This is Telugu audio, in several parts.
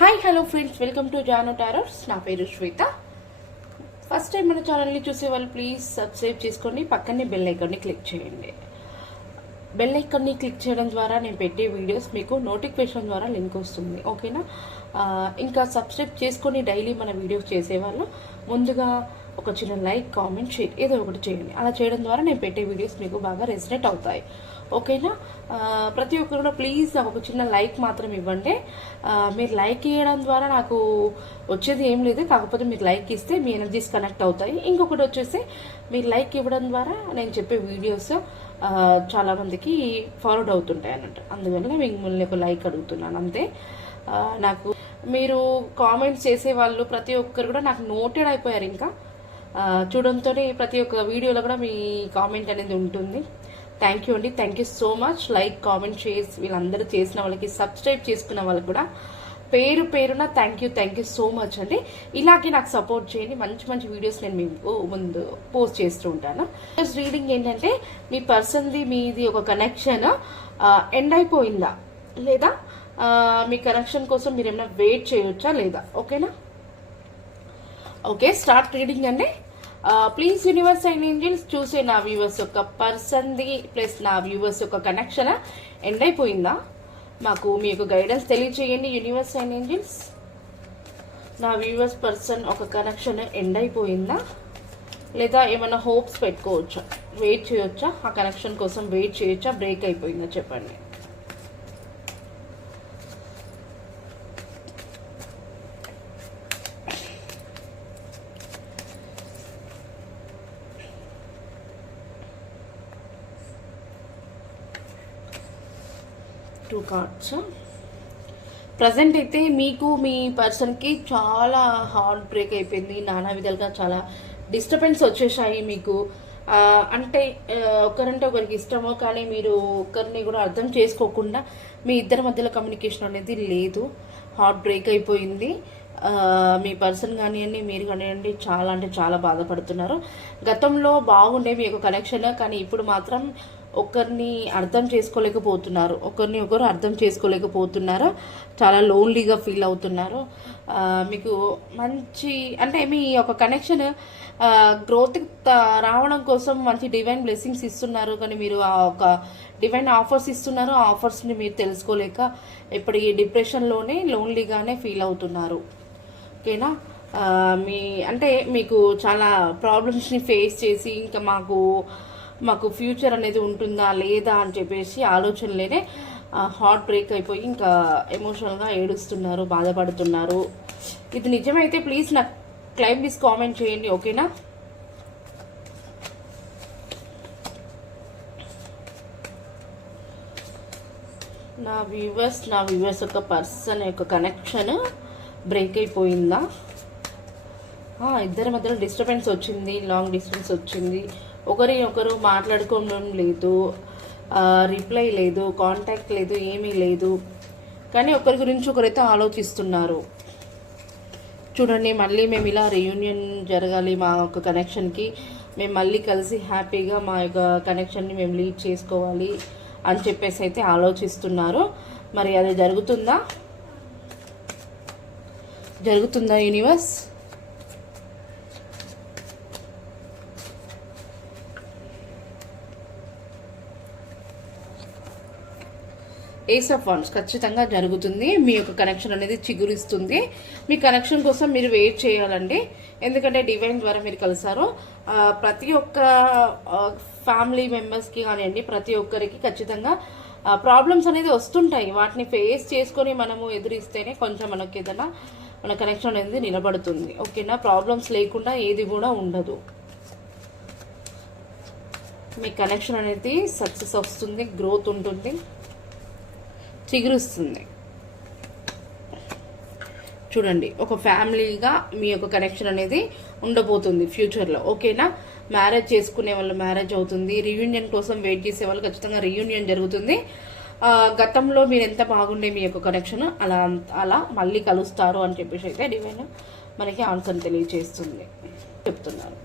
Hi hello friends, welcome to Janu tarots. నా పేరు శ్వేత. ఫస్ట్ టైం మన ఛానల్ని చూసే వాళ్ళు ప్లీజ్ సబ్స్క్రైబ్ చేసుకోండి, పక్కనే బెల్ ఐకాన్ని క్లిక్ చేయండి. బెల్ ఐకాన్ని క్లిక్ చేయడం ద్వారా నేను పెట్టే వీడియోస్ మీకు నోటిఫికేషన్ ద్వారా లింక్ వస్తుంది, ఓకేనా? ఇంకా సబ్స్క్రైబ్ చేసుకొని డైలీ మన వీడియోస్ చేసేవాళ్ళు ముందుగా ఒక చిన్న లైక్, కామెంట్, షేర్ ఏదో ఒకటి చేయండి. అలా చేయడం ద్వారా నేను పెట్టే వీడియోస్ మీకు బాగా రెసినేట్ అవుతాయి, ఓకేనా? ప్రతి ఒక్కరు కూడా ప్లీజ్ నాకు ఒక చిన్న లైక్ మాత్రం ఇవ్వండి. మీరు లైక్ ఇవ్వడం ద్వారా నాకు వచ్చేది ఏం లేదు, కాకపోతే మీరు లైక్ ఇస్తే మీ ఎనర్జీస్ కనెక్ట్ అవుతాయి. ఇంకొకటి వచ్చేసి మీరు లైక్ ఇవ్వడం ద్వారా నేను చెప్పే వీడియోస్ చాలామందికి ఫార్వర్డ్ అవుతుంటాయి అన్నట్టు. అందువల్ల మిమ్మల్ని ఒక లైక్ అడుగుతున్నాను అంతే. నాకు మీరు కామెంట్స్ చేసే వాళ్ళు ప్రతి ఒక్కరు కూడా నాకు నోటెడ్ అయిపోయారు. ఇంకా చూడడంతో ప్రతి ఒక్క వీడియోలో కూడా మీ కామెంట్ అనేది ఉంటుంది. థ్యాంక్ యూ అండి, thank you so much. Like, comment, shares వీళ్ళందరూ చేసిన వాళ్ళకి, సబ్స్క్రైబ్ చేసుకున్న వాళ్ళకి కూడా పేరు పేరున థ్యాంక్ యూ సో మచ్ అండి. ఇలాగే నాకు సపోర్ట్ చేయండి. మంచి మంచి వీడియోస్ నేను మీకు ముందు పోస్ట్ చేస్తూ ఉంటాను. ఫస్ట్ రీడింగ్ ఏంటంటే, మీ పర్సన్ది మీది ఒక కనెక్షన్ ఎండ్ అయిపోయిందా లేదా, మీ కనెక్షన్ కోసం మీరు ఏమైనా వెయిట్ చేయొచ్చా లేదా, ఓకేనా? ఓకే, స్టార్ట్ రీడింగ్ అండి. ప్లీజ్ యూనివర్స్ అండ్ ఏంజల్స్, చూసే నా వ్యూవర్స్ యొక్క పర్సన్ది ప్లస్ నా వ్యూవర్స్ యొక్క కనెక్షన్ ఎండ్ అయిపోయిందా, మాకు మీ యొక్క గైడెన్స్ తెలియచేయండి యూనివర్స్ అండ్ ఏంజల్స్. నా వ్యూవర్స్ పర్సన్ ఒక కనెక్షన్ ఎండ్ అయిపోయిందా లేదా ఏమైనా హోప్స్ పెట్టుకోవచ్చా, వెయిట్ చేయొచ్చా, ఆ కనెక్షన్ కోసం వెయిట్ చేయొచ్చా, బ్రేక్ అయిపోయిందా చెప్పండి. Two cards. ప్రజెంట్ అయితే మీకు మీ పర్సన్కి చాలా హార్ట్ బ్రేక్ అయిపోయింది. నానా విధాలుగా చాలా డిస్టర్బెన్స్ వచ్చేసాయి మీకు. అంటే ఒకరంటే ఒకరికి ఇష్టమో, కానీ మీరు ఒకరిని కూడా అర్థం చేసుకోకుండా మీ ఇద్దరి మధ్యలో కమ్యూనికేషన్ అనేది లేదు. హార్ట్ బ్రేక్ అయిపోయింది. మీ పర్సన్ కానివ్వండి, మీరు కానివ్వండి, చాలా అంటే చాలా బాధపడుతున్నారు. గతంలో బాగుండే మీ యొక్క కనెక్షన్, కానీ ఇప్పుడు మాత్రం ఒకరిని అర్థం చేసుకోలేకపోతున్నారు, ఒకరిని ఒకరు అర్థం చేసుకోలేకపోతున్నారు. చాలా లోన్లీగా ఫీల్ అవుతున్నారు. మీకు మంచి అంటే మీ యొక్క కనెక్షన్ గ్రోత్ రావడం కోసం మంచి డివైన్ బ్లెస్సింగ్స్ ఇస్తున్నారు, కానీ మీరు ఆ ఒక డివైన్ ఆఫర్స్ ఇస్తున్నారు. ఆ ఆఫర్స్ని మీరు తెలుసుకోలేక ఇప్పుడు ఈ డిప్రెషన్లోనే లోన్లీగానే ఫీల్ అవుతున్నారు, ఓకేనా? మీ అంటే మీకు చాలా ప్రాబ్లమ్స్ని ఫేస్ చేసి ఇంకా మాకు ఫ్యూచర్ అనేది ఉంటుందా లేదా అని చెప్పేసి ఆలోచనలేనే హార్ట్ బ్రేక్ అయిపోయి ఇంకా ఎమోషనల్గా ఏడుస్తున్నారు, బాధపడుతున్నారు. ఇది నిజమైతే ప్లీజ్ నాకు క్లైమ్ ప్లీజ్ కామెంట్ చేయండి, ఓకేనా? నా వ్యూవర్స్ యొక్క పర్సన్ యొక్క కనెక్షన్ బ్రేక్ అయిపోయిందా? ఇద్దరి మధ్యలో డిస్టర్బెన్స్ వచ్చింది, లాంగ్ డిస్టెన్స్ వచ్చింది. ఒకరు మాట్లాడుకోవడం లేదు, రిప్లై లేదు, కాంటాక్ట్ లేదు, ఏమీ లేదు. కానీ ఒకరి గురించి ఒకరైతే ఆలోచిస్తున్నారు. చూడండి, మళ్ళీ మేము ఇలా రీయూనియన్ జరగాలి, మా యొక్క కనెక్షన్కి మేము మళ్ళీ కలిసి హ్యాపీగా మా యొక్క కనెక్షన్ని మేము లీడ్ చేసుకోవాలి అని చెప్పేసి అయితే ఆలోచిస్తున్నారు. మరి అది జరుగుతుందా యూనివర్స్? ఏస్ ఆఫ్ వాండ్స్ ఖచ్చితంగా జరుగుతుంది. మీ యొక్క కనెక్షన్ అనేది చిగురిస్తుంది. మీ కనెక్షన్ కోసం మీరు వెయిట్ చేయాలండి, ఎందుకంటే డివైన్ ద్వారా మీరు కలిసారు. ప్రతి ఒక్క ఫ్యామిలీ మెంబర్స్కి కానివ్వండి, ప్రతి ఒక్కరికి ఖచ్చితంగా ప్రాబ్లమ్స్ అనేది వస్తుంటాయి. వాటిని ఫేస్ చేసుకొని మనము ఎదురిస్తేనే కొంచెం మనకి ఏదైనా మన కనెక్షన్ అనేది నిలబడుతుంది, ఓకేనా? ప్రాబ్లమ్స్ లేకుండా ఏది కూడా ఉండదు. మీ కనెక్షన్ అనేది సక్సెస్ వస్తుంది, గ్రోత్ ఉంటుంది, చిగురుస్తుంది. చూడండి, ఒక ఫ్యామిలీగా మీ యొక్క కనెక్షన్ అనేది ఉండబోతుంది ఫ్యూచర్లో, ఓకేనా? మ్యారేజ్ చేసుకునే వాళ్ళు మ్యారేజ్ అవుతుంది. రీయూనియన్ కోసం వెయిట్ చేసే వాళ్ళు ఖచ్చితంగా రీయూనియన్ జరుగుతుంది. గతంలో మీరు ఎంత బాగుండే మీ యొక్క కనెక్షన్ అలా మళ్ళీ కలుస్తారు అని చెప్పేసి అయితే డివైన్ మనకి ఆన్సర్ తెలియజేస్తుంది, చెప్తున్నారు.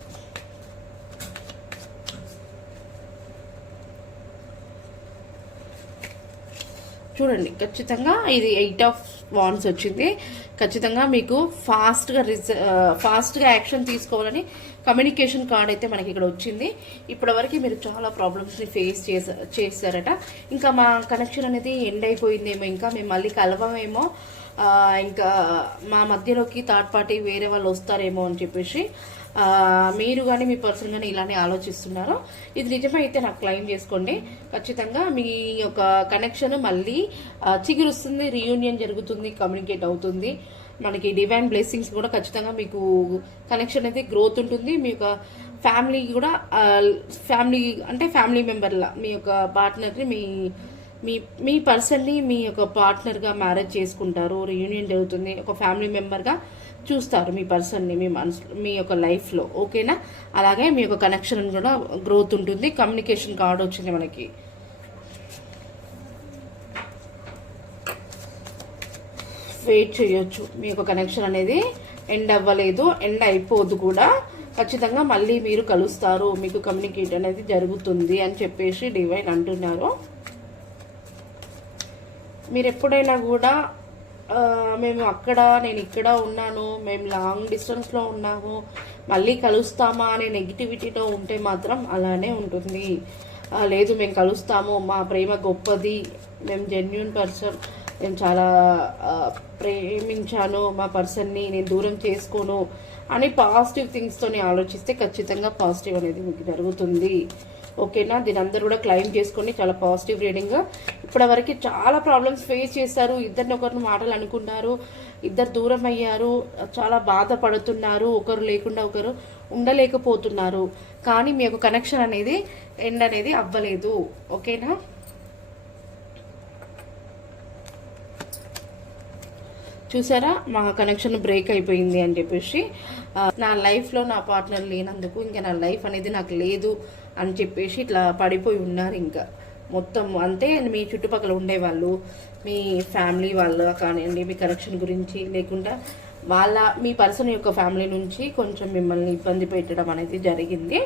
చూడండి ఖచ్చితంగా ఇది 8 ఆఫ్ వాండ్స్ వచ్చింది. ఖచ్చితంగా మీకు ఫాస్ట్గా యాక్షన్ తీసుకోవాలని కమ్యూనికేషన్ కార్డ్ అయితే మనకి ఇక్కడ వచ్చింది. ఇప్పటివరకు మీరు చాలా ప్రాబ్లమ్స్ని ఫేస్ చేశారట. ఇంకా మా కనెక్షన్ అనేది ఎండ్ అయిపోయిందేమో, ఇంకా మేము మళ్ళీ కలవమేమో, ఇంకా మా మధ్యలోకి థర్డ్ పార్టీ వేరే వాళ్ళు వస్తారేమో అని చెప్పేసి మీరు కానీ మీ పర్సన్ కానీ ఇలానే ఆలోచిస్తున్నారు. ఇది నిజమే అయితే నాకు క్లెయిమ్ చేసుకోండి. ఖచ్చితంగా మీ యొక్క కనెక్షన్ మళ్ళీ చిగురుస్తుంది, రీయూనియన్ జరుగుతుంది, కమ్యూనికేట్ అవుతుంది. మనకి డివైన్ బ్లెస్సింగ్స్ కూడా ఖచ్చితంగా మీకు కనెక్షన్ అయితే గ్రోత్ ఉంటుంది. మీ యొక్క ఫ్యామిలీ కూడా ఫ్యామిలీ మెంబర్లా మీ యొక్క పార్ట్నర్ని మీ పర్సన్ని మీ యొక్క పార్ట్నర్గా మ్యారేజ్ చేసుకుంటారు, రీయూనియన్ జరుగుతుంది, ఒక ఫ్యామిలీ మెంబర్గా చూస్తారు మీ పర్సన్ని మీ మనసు మీ యొక్క లైఫ్లో. ఓకేనా? అలాగే మీ యొక్క కనెక్షన్ కూడా గ్రోత్ ఉంటుంది. కమ్యూనికేషన్ కార్డ్ వచ్చింది మనకి. వెయిట్ చేయొచ్చు, మీ యొక్క కనెక్షన్ అనేది ఎండ్ అవ్వలేదు, ఎండ్ అయిపోదు కూడా. ఖచ్చితంగా మళ్ళీ మీరు కలుస్తారు, మీకు కమ్యూనికేట్ అనేది జరుగుతుంది అని చెప్పేసి డివైన్ అంటున్నారు. మీరు ఎప్పుడైనా కూడా మేము అక్కడ నేను ఇక్కడ ఉన్నాను, మేము లాంగ్ డిస్టెన్స్లో ఉన్నాము, మళ్ళీ కలుస్తామా అనే నెగిటివిటీతో ఉంటే మాత్రం అలానే ఉంటుంది. లేదు మేము కలుస్తాము, మా ప్రేమ గొప్పది, మేము జెన్యూన్ పర్సన్, నేను చాలా ప్రేమించాను మా పర్సన్ని, నేను దూరం చేసుకోను అని పాజిటివ్ థింగ్స్తోని ఆలోచిస్తే ఖచ్చితంగా పాజిటివ్ అనేది మీకు జరుగుతుంది. ఓకేనా? దీని అందరూ కూడా క్లెయిమ్ చేసుకొని చాలా పాజిటివ్ రీడింగ్. ఇప్పటివరకు చాలా ప్రాబ్లమ్స్ ఫేస్ చేశారు, ఇద్దరిని ఒకరిని మాటలు అనుకున్నారు, ఇద్దరు దూరం అయ్యారు, చాలా బాధపడుతున్నారు, ఒకరు లేకుండా ఒకరు ఉండలేకపోతున్నారు. కానీ మీ యొక్క కనెక్షన్ అనేది ఎండ్ అనేది అవ్వలేదు. ఓకేనా? చూసారా, మా కనెక్షన్ బ్రేక్ అయిపోయింది అని చెప్పేసి, నా లైఫ్లో నా పార్ట్నర్ లేనందుకు ఇంకా నా లైఫ్ అనేది నాకు లేదు అని చెప్పేసి ఇట్లా పడిపోయి ఉన్నారు. ఇంకా మొత్తం అంతే. మీ చుట్టుపక్కల ఉండేవాళ్ళు, మీ ఫ్యామిలీ వాళ్ళు కానివ్వండి, మీ కనెక్షన్ గురించి లేకుండా మీ పర్సన్ యొక్క ఫ్యామిలీ నుంచి కొంచెం మిమ్మల్ని ఇబ్బంది పెట్టడం అనేది జరిగింది.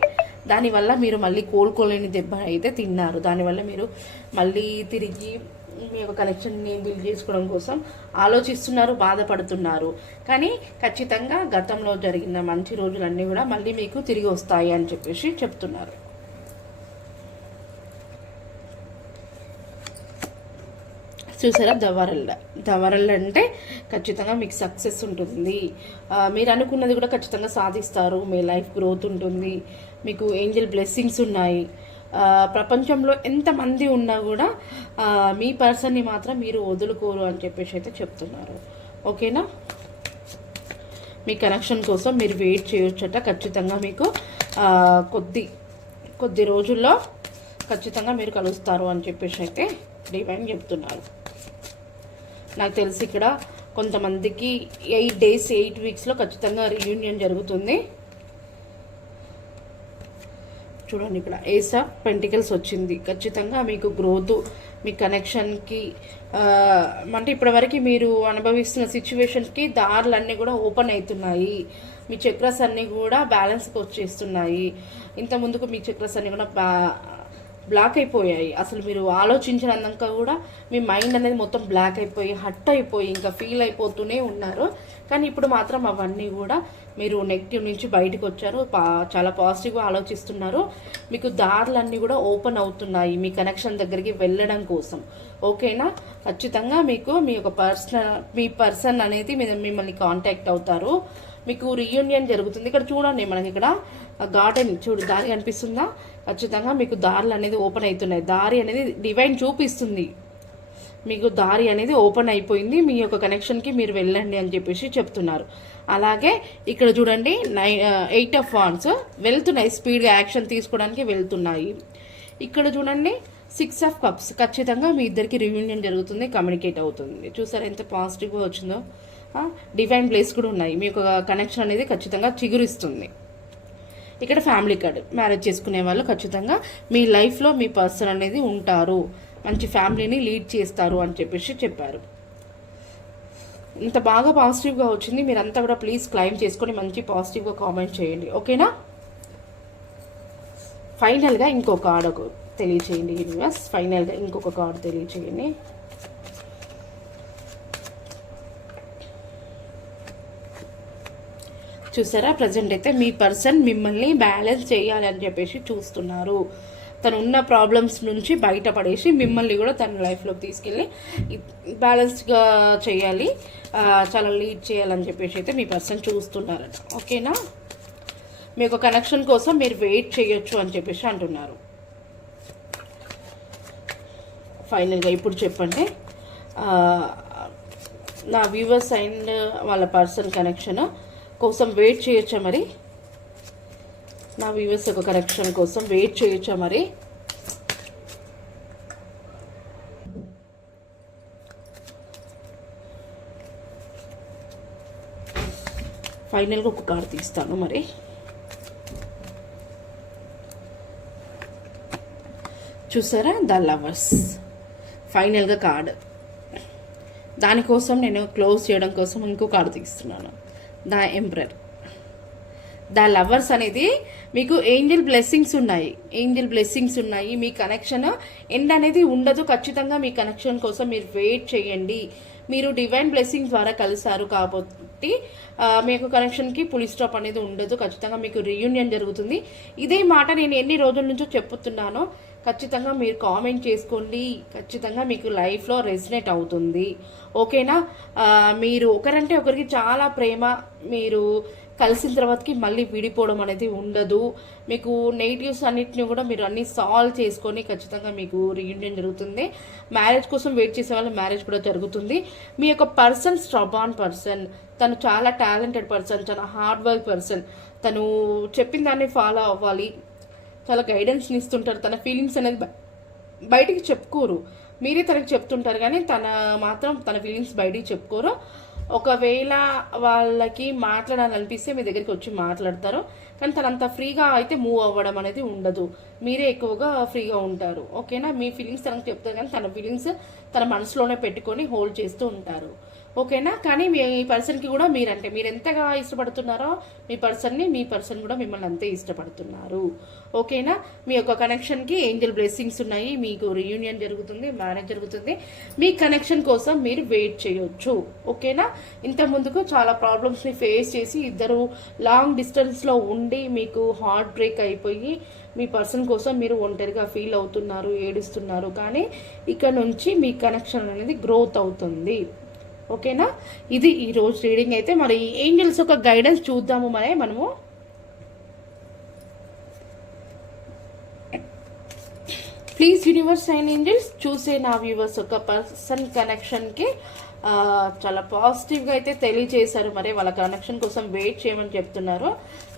దానివల్ల మీరు మళ్ళీ కోలుకోలేని దెబ్బ అయితే తిన్నారు. దానివల్ల మీరు మళ్ళీ తిరిగి మీ యొక్క కనెక్షన్ని బిల్డ్ చేసుకోవడం కోసం ఆలోచిస్తున్నారు, బాధపడుతున్నారు. కానీ ఖచ్చితంగా గతంలో జరిగిన మంచి రోజులన్నీ కూడా మళ్ళీ మీకు తిరిగి వస్తాయి అని చెప్పేసి చెప్తున్నారు. చూసారా, దవరల్ అంటే ఖచ్చితంగా మీకు సక్సెస్ ఉంటుంది. మీరు అనుకున్నది కూడా ఖచ్చితంగా సాధిస్తారు. మీ లైఫ్ గ్రోత్ ఉంటుంది, మీకు ఏంజల్ బ్లెస్సింగ్స్ ఉన్నాయి. ప్రపంచంలో ఎంతమంది ఉన్నా కూడా మీ పర్సన్ని మాత్రం మీరు వదులుకోరు అని చెప్పేసి అయితే చెప్తున్నారు. ఓకేనా? మీ కనెక్షన్ కోసం మీరు వెయిట్ చేయొచ్చట. ఖచ్చితంగా మీకు కొద్ది రోజుల్లో ఖచ్చితంగా మీరు కలుస్తారు అని చెప్పేసి అయితే డివైన్ చెప్తున్నారు. నాకు తెలిసి ఇక్కడ కొంతమందికి 8 days 8 weeksలో ఖచ్చితంగా రీయూనియన్ జరుగుతుంది. చూడండి, ఇక్కడ ఏస్ ఆఫ్ పెంటికల్స్ వచ్చింది. ఖచ్చితంగా మీకు గ్రోత్, మీ కనెక్షన్కి అంటే ఇప్పటివరకు మీరు అనుభవిస్తున్న సిచ్యువేషన్కి దారులన్నీ కూడా ఓపెన్ అవుతున్నాయి. మీ చక్రస్ అన్నీ కూడా బ్యాలెన్స్కి వచ్చేస్తున్నాయి. ఇంత ముందుకు మీ చక్రస్ అన్నీ కూడా బ్లాక్ అయిపోయాయి. అసలు మీరు ఆలోచించినందుక కూడా మీ మైండ్ అనేది మొత్తం బ్లాక్ అయిపోయి హట్ అయిపోయి ఇంకా ఫీల్ అయిపోతూనే ఉన్నారు. కానీ ఇప్పుడు మాత్రం అవన్నీ కూడా మీరు నెగిటివ్ నుంచి బయటకు వచ్చారు, చాలా పాజిటివ్గా ఆలోచిస్తున్నారు. మీకు దారులన్నీ కూడా ఓపెన్ అవుతున్నాయి మీ కనెక్షన్ దగ్గరికి వెళ్ళడం కోసం. ఓకేనా? ఖచ్చితంగా మీకు మీ పర్సన్ అనేది మిమ్మల్ని కాంటాక్ట్ అవుతారు. మీకు రీయూనియన్ జరుగుతుంది. ఇక్కడ చూడండి, మనకి ఇక్కడ గార్డెన్ దారి కనిపిస్తుందా? ఖచ్చితంగా మీకు దారులు అనేది ఓపెన్ అవుతున్నాయి. దారి అనేది డివైన్ చూపిస్తుంది. మీకు దారి అనేది ఓపెన్ అయిపోయింది, మీ యొక్క కనెక్షన్కి మీరు వెళ్ళండి అని చెప్పేసి చెప్తున్నారు. అలాగే ఇక్కడ చూడండి 8 of Wands వెళ్తున్నాయి, స్పీడ్గా యాక్షన్ తీసుకోవడానికి వెళ్తున్నాయి. ఇక్కడ చూడండి 6 of Cups ఖచ్చితంగా మీ ఇద్దరికి రీయూనియన్ జరుగుతుంది, కమ్యూనికేట్ అవుతుంది. చూసారా ఎంత పాజిటివ్గా వచ్చిందో? డివైన్ ప్లేస్ కూడా ఉన్నాయి. మీ యొక్క కనెక్షన్ అనేది ఖచ్చితంగా చిగురిస్తుంది. ఇక్కడ ఫ్యామిలీ కార్డ్, మ్యారేజ్ చేసుకునే వాళ్ళు ఖచ్చితంగా మీ లైఫ్లో మీ పర్సన్ అనేది ఉంటారు, మంచి ఫ్యామిలీని లీడ్ చేస్తారు అని చెప్పేసి చెప్పారు. ఇంత బాగా పాజిటివ్గా వచ్చింది. మీరంతా కూడా ప్లీజ్ క్లైమ్ చేసుకొని మంచి పాజిటివ్గా కామెంట్ చేయండి. ఓకేనా? ఫైనల్గా ఇంకొక కార్డు తెలియచేయండి యూనివర్స్. ఫైనల్గా ఇంకొక కార్డు తెలియచేయండి. చూసారా, ప్రజెంట్ అయితే మీ పర్సన్ మిమ్మల్ని బ్యాలెన్స్ చేయాలి అని చెప్పేసి చూస్తున్నారు. తను ఉన్న ప్రాబ్లమ్స్ నుంచి బయటపడేసి మిమ్మల్ని కూడా తన లైఫ్లోకి తీసుకెళ్ళి బ్యాలెన్స్గా చేయాలి, చాలా లీడ్ చేయాలని చెప్పేసి అయితే మీ పర్సన్ చూస్తున్నారట. ఓకేనా, మీ యొక్క కనెక్షన్ కోసం మీరు వెయిట్ చేయొచ్చు అని చెప్పేసి అంటున్నారు. ఫైనల్గా ఇప్పుడు చెప్పండి, నా వ్యూవర్స్ అండ్ వాళ్ళ పర్సన్ కనెక్షన్ కోసం వెయిట్ చేయొచ్చా మరి? నా వ్యూవర్స్ యొక్క కనెక్షన్ కోసం వెయిట్ చేయొచ్చా మరి? ఫైనల్గా ఒక కార్డు తీస్తాను మరి. చూసారా, ద లవర్స్ ఫైనల్గా కార్డు. దానికోసం నేను క్లోజ్ చేయడం కోసం ఇంకో కార్డు తీస్తున్నాను, ద ఎంపరర్. ద లవర్స్ అనేది మీకు ఏంజల్ బ్లెస్సింగ్స్ ఉన్నాయి. మీ కనెక్షన్ ఎండ్ అనేది ఉండదు. ఖచ్చితంగా మీ కనెక్షన్ కోసం మీరు వెయిట్ చేయండి. మీరు డివైన్ బ్లెస్సింగ్ ద్వారా కలిసారు కాబట్టి మీ యొక్క కనెక్షన్కి పులి స్టాప్ అనేది ఉండదు. ఖచ్చితంగా మీకు రీయూనియన్ జరుగుతుంది. ఇదే మాట నేను ఎన్ని రోజుల నుంచో చెప్పుతున్నానో ఖచ్చితంగా మీరు కామెంట్ చేసుకోండి. ఖచ్చితంగా మీకు లైఫ్లో రెసినేట్ అవుతుంది. ఓకేనా, మీరు ఒకరంటే ఒకరికి చాలా ప్రేమ, మీరు కలిసిన తర్వాతకి మళ్ళీ విడిపోవడం అనేది ఉండదు. మీకు నెగిటివ్స్ అన్నిటిని కూడా మీరు అన్ని సాల్వ్ చేసుకొని ఖచ్చితంగా మీకు రీయూనియన్ జరుగుతుంది. మ్యారేజ్ కోసం వెయిట్ చేసే వాళ్ళు మ్యారేజ్ కూడా జరుగుతుంది. మీ యొక్క పర్సన్ స్ట్రాబాన్ పర్సన్, తను చాలా టాలెంటెడ్ పర్సన్, చాలా హార్డ్ వర్క్ పర్సన్. తను చెప్పిన దాన్ని ఫాలో అవ్వాలి, చాలా గైడెన్స్ని ఇస్తుంటారు. తన ఫీలింగ్స్ అనేది బయటికి చెప్పుకోరు, మీరే తనకి చెప్తుంటారు, కానీ తన ఫీలింగ్స్ బయటికి చెప్పుకోరు. ఒకవేళ వాళ్ళకి మాట్లాడాలనిపిస్తే మీ దగ్గరికి వచ్చి మాట్లాడతారు, కానీ తనంత ఫ్రీగా అయితే మూవ్ అవ్వడం అనేది ఉండదు. మీరే ఎక్కువగా ఫ్రీగా ఉంటారు. ఓకేనా, మీ ఫీలింగ్స్ తనకు చెప్తారు, కానీ తన ఫీలింగ్స్ తన మనసులోనే పెట్టుకొని హోల్డ్ చేస్తూ ఉంటారు. ఓకేనా, కానీ మీ పర్సన్కి కూడా మీరు ఎంతగా ఇష్టపడుతున్నారో మీ పర్సన్ కూడా మిమ్మల్ని అంతే ఇష్టపడుతున్నారు. ఓకేనా, మీ యొక్క కనెక్షన్కి ఏంజల్ బ్లెస్సింగ్స్ ఉన్నాయి. మీకు రీయూనియన్ జరుగుతుంది, మ్యారేజ్ జరుగుతుంది. మీ కనెక్షన్ కోసం మీరు వెయిట్ చేయొచ్చు. ఓకేనా, ఇంత ముందుకు చాలా ప్రాబ్లమ్స్ని ఫేస్ చేసి ఇద్దరు లాంగ్ డిస్టెన్స్లో ఉండి మీకు హార్ట్ బ్రేక్ అయిపోయి మీ పర్సన్ కోసం మీరు ఒంటరిగా ఫీల్ అవుతున్నారు, ఏడుస్తున్నారు. కానీ ఇక్కడ నుంచి మీ కనెక్షన్ అనేది గ్రోత్ అవుతుంది. ఓకేనా, ఇది ఈరోజు రీడింగ్ అయితే. మరి ఏంజల్స్ ఒక గైడెన్స్ చూద్దాము మనము. ప్లీజ్ యూనివర్స్ అండ్ ఏంజల్స్ చూసే నా వ్యూవర్స్ ఒక పర్సన్ కనెక్షన్కి చాలా పాజిటివ్గా అయితే తెలియజేశారు. మరి వాళ్ళ కనెక్షన్ కోసం వెయిట్ చేయమని చెప్తున్నారు.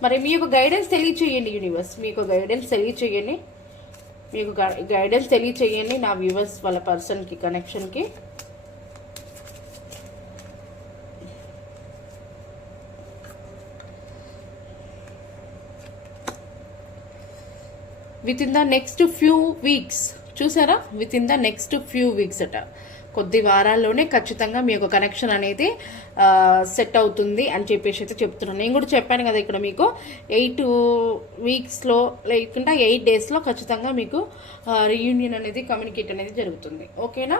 మరి మీ యొక్క గైడెన్స్ తెలియచేయండి యూనివర్స్, మీ యొక్క గైడెన్స్ తెలియచేయండి నా వ్యూవర్స్ వాళ్ళ పర్సన్కి కనెక్షన్కి. Within the next few weeks, చూసారా, within the next few weeks అట, కొద్ది వారాల్లోనే ఖచ్చితంగా మీ యొక్క కనెక్షన్ అనేది సెట్ అవుతుంది అని చెప్పేసి అయితే చెప్తున్నాను. నేను కూడా చెప్పాను కదా ఇక్కడ మీకు 8 వీక్స్లో లేకుండా 8 డేస్లో ఖచ్చితంగా మీకు రీయూనియన్ అనేది కమ్యూనికేట్ అనేది జరుగుతుంది. ఓకేనా,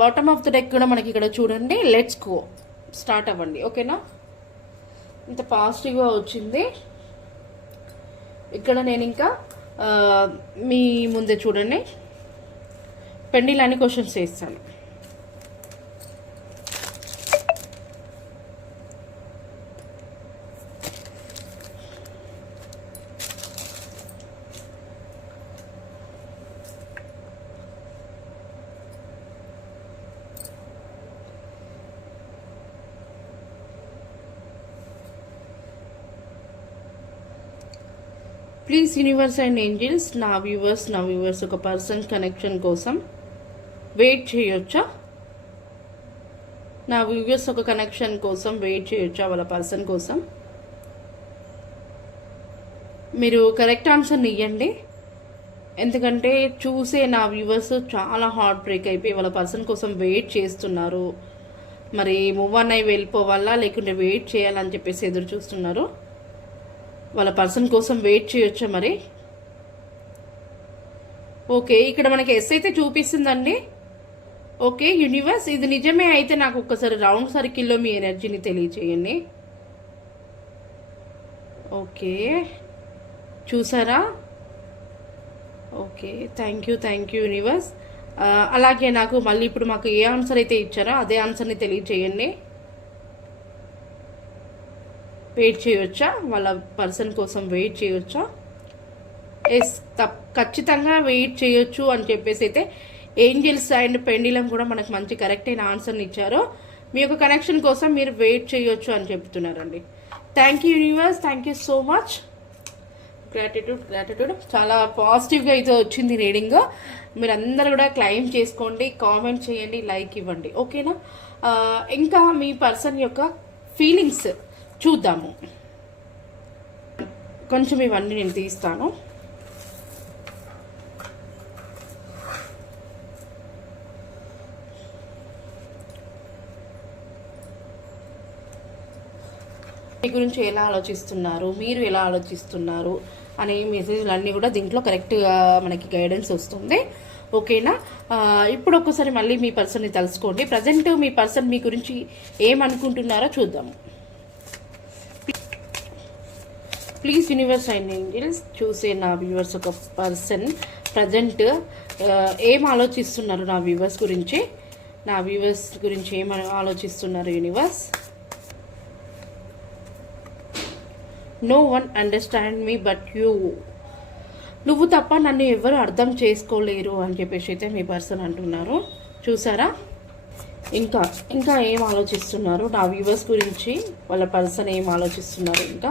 బాటమ్ ఆఫ్ ద డెక్ కూడా మనకి ఇక్కడ చూడండి. లెట్స్ గో, స్టార్ట్ అవ్వండి. ఓకేనా, ఇంత పాజిటివ్గా వచ్చింది. ఇక్కడ నేను ఇంకా మీ ముందే చూడండి పెండిలాని క్వశ్చన్స్ చేస్తాను. ప్లీజ్ యూనివర్స్ అండ్ ఏంజల్స్ నా వ్యూవర్స్ ఒక పర్సన్ కనెక్షన్ కోసం వెయిట్ చేయొచ్చా? నా వ్యూవర్స్ ఒక కనెక్షన్ కోసం వెయిట్ చేయొచ్చా వాళ్ళ పర్సన్ కోసం? మీరు కరెక్ట్ ఆన్సర్ని ఇవ్వండి. ఎందుకంటే చూసే నా వ్యూవర్స్ చాలా హార్ట్ బ్రేక్ అయిపోయి వాళ్ళ పర్సన్ కోసం వెయిట్ చేస్తున్నారు. మరి మూవ్ ఆన్ అయి వెళ్ళిపోవాలా లేకుంటే వెయిట్ చేయాలని చెప్పేసి ఎదురు చూస్తున్నారు. వాళ్ళ పర్సన్ కోసం వెయిట్ చేయొచ్చా మరి? ఓకే, ఇక్కడ మనకి ఎస్ అయితే చూపిస్తుందండి. ఓకే యూనివర్స్, ఇది నిజమే అయితే నాకు ఒక్కసారి రౌండ్ సర్కిల్లో మీ ఎనర్జీని తెలియచేయండి. ఓకే, చూసారా? Okay, thank you universe. అలాగే నాకు మళ్ళీ ఇప్పుడు మాకు ఏ ఆన్సర్ అయితే ఇచ్చారో అదే ఆన్సర్ని తెలియచేయండి. వెయిట్ చేయవచ్చా? వాళ్ళ పర్సన్ కోసం వెయిట్ చేయవచ్చా? ఎస్, ఖచ్చితంగా వెయిట్ చేయొచ్చు అని చెప్పేసి అయితే ఏంజల్స్ అండ్ పెండిలం కూడా మనకు మంచి కరెక్ట్ అయిన ఆన్సర్ని ఇచ్చారు. మీ యొక్క కనెక్షన్ కోసం మీరు వెయిట్ చేయొచ్చు అని చెప్తున్నారండి. Thank you universe, thank you so much. Gratitude. చాలా పాజిటివ్గా అయితే వచ్చింది రీడింగ్. మీరందరూ కూడా క్లైమ్ చేసుకోండి, కామెంట్ చేయండి, లైక్ ఇవ్వండి, ఓకేనా? ఇంకా మీ పర్సన్ యొక్క ఫీలింగ్స్ చూద్దాము. కొంచెం ఇవన్నీ నేను తీస్తాను. మీ గురించి ఎలా ఆలోచిస్తున్నారు, మీరు ఎలా ఆలోచిస్తున్నారు అనే మెసేజ్లు అన్నీ కూడా దీంట్లో కరెక్ట్గా మనకి గైడెన్స్ వస్తుంది, ఓకేనా? ఇప్పుడు ఒక్కసారి మళ్ళీ మీ పర్సన్ని తెలుసుకోండి. ప్రజెంట్ మీ పర్సన్ మీ గురించి ఏమనుకుంటున్నారో చూద్దాము. ప్లీజ్ యూనివర్స్ అండ్ ఏంజల్స్ చూసే నా వ్యూవర్స్ ఒక పర్సన్ ప్రజెంట్ ఏం ఆలోచిస్తున్నారు నా వ్యూవర్స్ గురించి ఏం ఆలోచిస్తున్నారు universe? No one understand me but you. నువ్వు తప్ప నన్ను ఎవరు అర్థం చేసుకోలేరు అని చెప్పేసి అయితే మీ పర్సన్ అంటున్నారు. చూసారా? ఇంకా ఏం ఆలోచిస్తున్నారు నా వ్యూవర్స్ గురించి, వాళ్ళ పర్సన్ ఏం ఆలోచిస్తున్నారు ఇంకా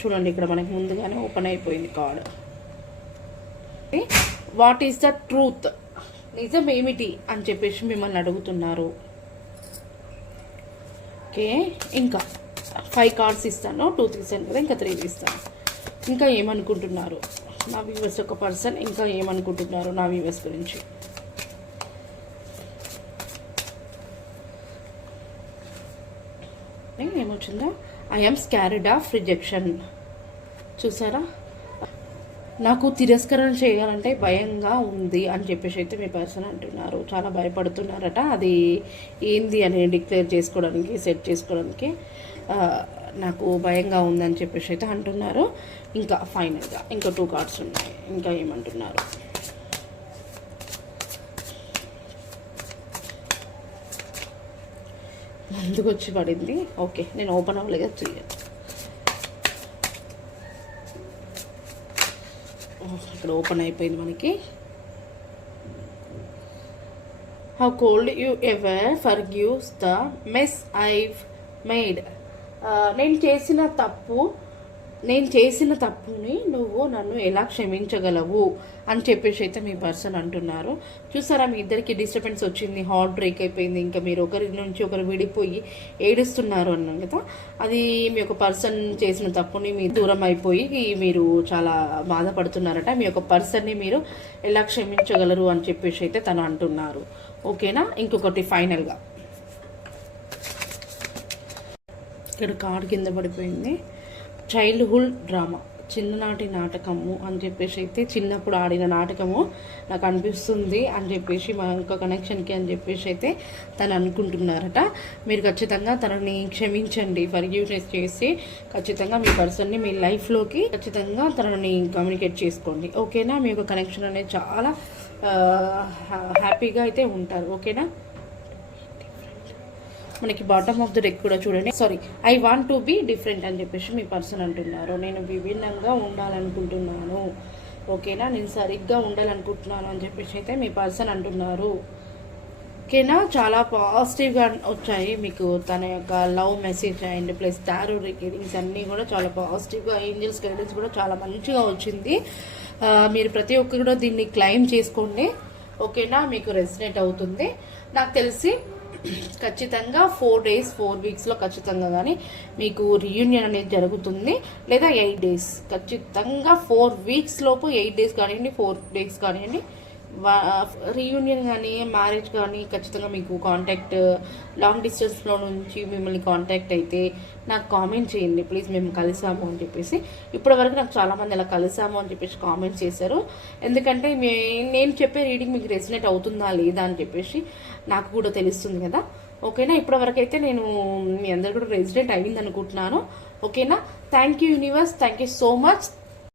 చూడండి. ఇక్కడ మనకి ముందుగానే ఓపెన్ అయిపోయింది card. What is the truth, నిజం ఏమిటి అని చెప్పేసి మిమ్మల్ని అడుగుతున్నారు. ఓకే, ఇంకా 5 కార్డ్స్ ఇస్తాను. 2 తీసాను కదా, ఇంకా 3 తీస్తాను. ఇంకా ఏమనుకుంటున్నారు నా వ్యూవర్స్ ఒక పర్సన్, ఇంకా ఏమనుకుంటున్నారు నా వ్యూవర్స్ గురించి? ఏమొచ్చిందో, ఐఎమ్ స్కార్డ్ ఆఫ్ రిజెక్షన్. చూసారా? నాకు తిరస్కరణ చేయాలంటే భయంగా ఉంది అని చెప్పేసి అయితే మీ పర్సన్ అంటున్నారు. చాలా భయపడుతున్నారట. అది ఏంది అని డిక్లేర్ చేసుకోవడానికి, సెట్ చేసుకోవడానికి నాకు భయంగా ఉందని చెప్పేసి అయితే అంటున్నారు. ఇంకా ఫైనల్గా ఇంకా 2 కార్డ్స్ ఉన్నాయి. ఇంకా ఏమంటున్నారు? ముందుకు వచ్చి పడింది. ఓకే, నేను ఓపెన్ అవ్వలేగా చేయాలి. ఇక్కడ ఓపెన్ అయిపోయింది మనకి. How cold you ever forgives the mess I've made. నేను చేసిన తప్పుని నువ్వు నన్ను ఎలా క్షమించగలవు అని చెప్పేసి అయితే మీ పర్సన్ అంటున్నారు. చూసారా? మీ ఇద్దరికి డిస్టర్బెన్స్ వచ్చింది, హార్ట్ బ్రేక్ అయిపోయింది. ఇంకా మీరు ఒకరి నుంచి ఒకరు విడిపోయి ఏడుస్తున్నారు అన్నాం కదా. అది మీ యొక్క పర్సన్ చేసిన తప్పుని మీ దూరం అయిపోయి మీరు చాలా బాధపడుతున్నారట. మీ యొక్క పర్సన్ని మీరు ఎలా క్షమించగలరు అని చెప్పేసి అయితే తను అంటున్నారు, ఓకేనా? ఇంకొకటి ఫైనల్గా ఇక్కడ కార్డ్ కింద పడిపోయింది. చైల్డ్హుడ్ డ్రామా, చిన్ననాటి నాటకము అని చెప్పేసి అయితే చిన్నప్పుడు ఆడిన నాటకము నాకు అనిపిస్తుంది అని చెప్పేసి మా యొక్క కనెక్షన్కి అని చెప్పేసి అయితే తను అనుకుంటున్నారట. మీరు ఖచ్చితంగా తనని క్షమించండి, ఫర్గివ్నెస్ చేసి ఖచ్చితంగా మీ పర్సన్ని మీ లైఫ్లోకి ఖచ్చితంగా తనని కమ్యూనికేట్ చేసుకోండి, ఓకేనా? మీ యొక్క కనెక్షన్ అనేది చాలా హ్యాపీగా అయితే ఉంటారు, ఓకేనా? మనకి బాటమ్ ఆఫ్ ద డెక్ కూడా చూడండి. Sorry, I want to be different అని చెప్పేసి మీ పర్సన్ అంటున్నారు. నేను విభిన్నంగా ఉండాలనుకుంటున్నాను, ఓకేనా? నేను సరిగ్గా ఉండాలనుకుంటున్నాను అని చెప్పేసి అయితే మీ పర్సన్ అంటున్నారు, ఓకేనా? చాలా పాజిటివ్గా వచ్చాయి మీకు తన యొక్క love message and plus tarot readings అన్నీ కూడా చాలా పాజిటివ్గా, ఏంజల్స్ గైడెన్స్ కూడా చాలా మంచిగా వచ్చింది. మీరు ప్రతి ఒక్కరు కూడా దీన్ని క్లైమ్ చేసుకోండి, ఓకేనా? మీకు రెసినేట్ అవుతుంది. నాకు తెలిసి ఖచ్చితంగా 4 days 4 weeksలో ఖచ్చితంగా కానీ మీకు రీయూనియన్ అనేది జరుగుతుంది, లేదా 8 days, ఖచ్చితంగా 4 weeks లోపు 8 days కానివ్వండి, 4 days కానివ్వండి, రీయూనియన్ కానీ మ్యారేజ్ కానీ ఖచ్చితంగా మీకు కాంటాక్ట్ లాంగ్ డిస్టెన్స్లో నుంచి మిమ్మల్ని కాంటాక్ట్ అయితే నాకు కామెంట్ చేయండి ప్లీజ్, మేము కలిసాము అని చెప్పేసి. ఇప్పటి వరకు నాకు చాలామంది అలా కలిసాము అని చెప్పేసి కామెంట్ చేశారు. ఎందుకంటే నేను చెప్పే రీడింగ్ మీకు రెసినేట్ అవుతుందా లేదా అని చెప్పేసి నాకు కూడా తెలుస్తుంది కదా. ఓకేనా, ఇప్పటివరకు అయితే నేను మీ అందరు కూడా రెసిడెంట్ అయ్యింది అనుకుంటున్నాను. ఓకేనా, thank you universe, thank you so much.